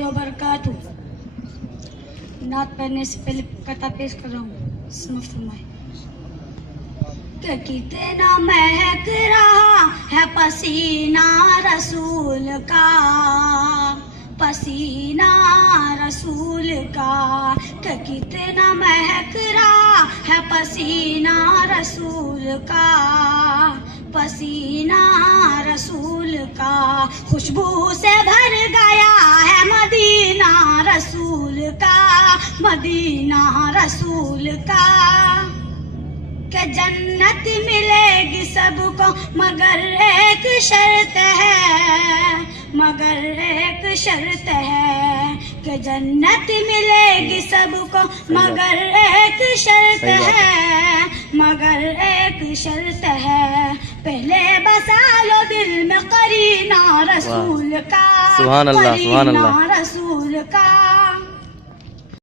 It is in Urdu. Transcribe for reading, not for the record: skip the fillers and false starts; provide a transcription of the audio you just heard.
وبرکاتہ. نعت پڑھنے سے پہلے قطع پیش کر رہا ہوں. سمجھ فرمائے کہ کتنا مہک رہا ہے پسینہ رسول کا، پسینہ رسول کا، کہ کتنا مہک رہا ہے پسینہ رسول کا، پسینہ رسول کا. خوشبو سے بھر گیا ہے مدینہ رسول کا، مدینہ رسول کا. کہ جنت ملے گی سب کو مگر ایک شرط ہے، مگر ایک شرط ہے. کہ جنت ملے گی سب کو مگر ایک شرط ہے، مگر ایک شرط ہے. پہلے بسا لو دل میں قرینہ رسول کا، سبحان اللہ، سبحان اللہ. قرینہ رسول کا.